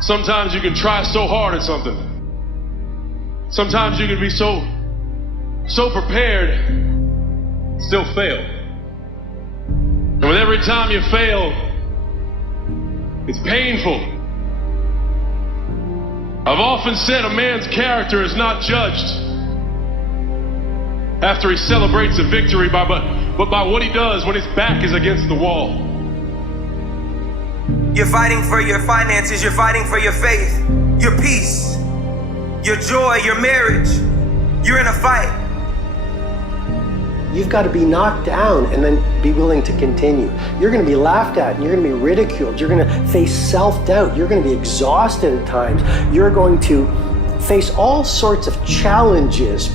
Sometimes you can try so hard at something. Sometimes you can be so prepared, still fail. And with every time you fail, it's painful. I've often said a man's character is not judged after he celebrates a victory but by what he does when his back is against the wall. You're fighting for your finances, you're fighting for your faith, your peace, your joy, your marriage. You're in a fight. You've got to be knocked down and then be willing to continue. You're going to be laughed at and you're going to be ridiculed. You're going to face self-doubt. You're going to be exhausted at times. You're going to face all sorts of challenges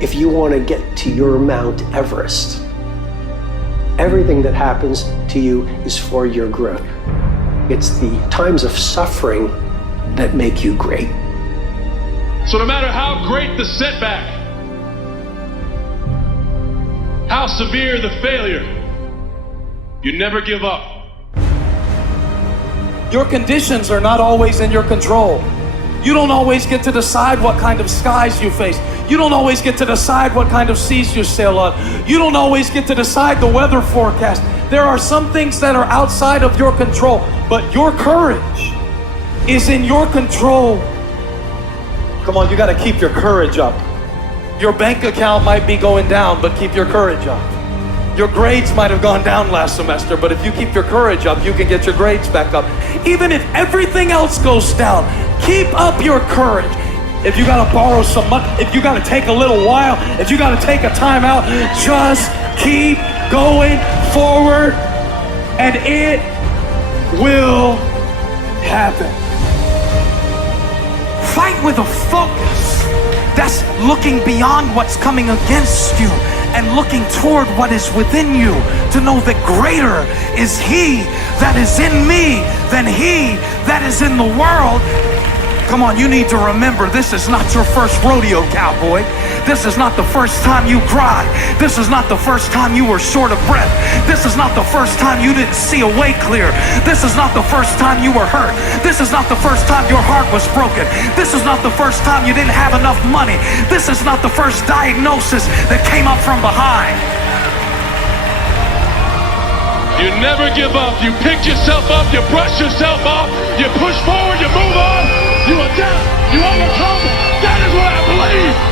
if you want to get to your Mount Everest. Everything that happens to you is for your growth. It's the times of suffering that make you great. So no matter how great the setback, how severe the failure, you never give up. Your conditions are not always in your control. You don't always get to decide what kind of skies you face. You don't always get to decide what kind of seas you sail on. You don't always get to decide the weather forecast. There are some things that are outside of your control, but your courage is in your control. Come on, you gotta keep your courage up. Your bank account might be going down, but keep your courage up. Your grades might have gone down last semester, but if you keep your courage up, you can get your grades back up. Even if everything else goes down, keep up your courage. If you gotta borrow some money, if you gotta take a little while, if you gotta take a time out, just keep going forward and it will happen. Fight with a focus that's looking beyond what's coming against you and looking toward what is within you, to know that greater is He that is in me than he that is in the world. Come on, you need to remember, this is not your first rodeo, cowboy. This is not the first time you cried. This is not the first time you were short of breath. This is not the first time you didn't see a way clear. This is not the first time you were hurt. This is not the first time your heart was broken. This is not the first time you didn't have enough money. This is not the first diagnosis that came up from behind. You never give up. You pick yourself up, you brush yourself off, you push forward, you move on, you adapt, you overcome. That is what I believe.